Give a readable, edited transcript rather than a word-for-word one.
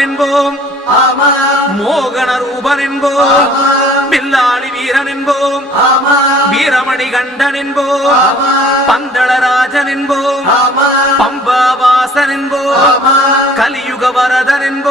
ரூபன் என்போம், மோகன ரூபன் என்போம், பில்லாளி வீரன் என்போம், வீரமணி கண்டன் என்போம், பந்தளராஜன் என்போம், பம்பாவாசன் என்போம், கலியுக வரதன் என்போம்.